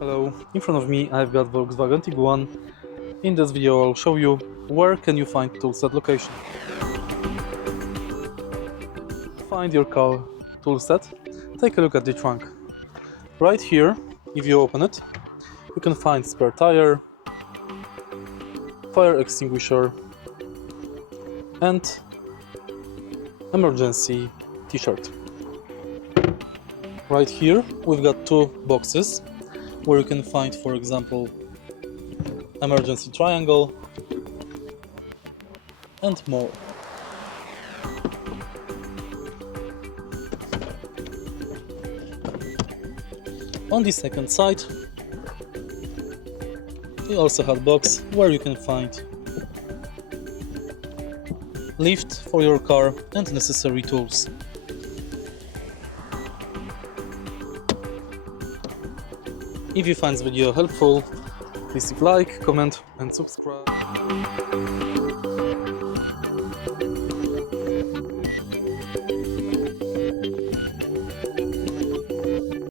Hello, in front of me I've got Volkswagen Tiguan. In this video I'll show you where can you find Toolset location. Find your car Toolset, take a look at the trunk. Right here, if you open it, you can find spare tire, fire extinguisher and emergency t-shirt. Right here we've got two boxes where you can find, for example, emergency triangle and more. On the second side we also have a box where you can find lift for your car and necessary tools. If you find this video helpful, please leave a like, comment and subscribe.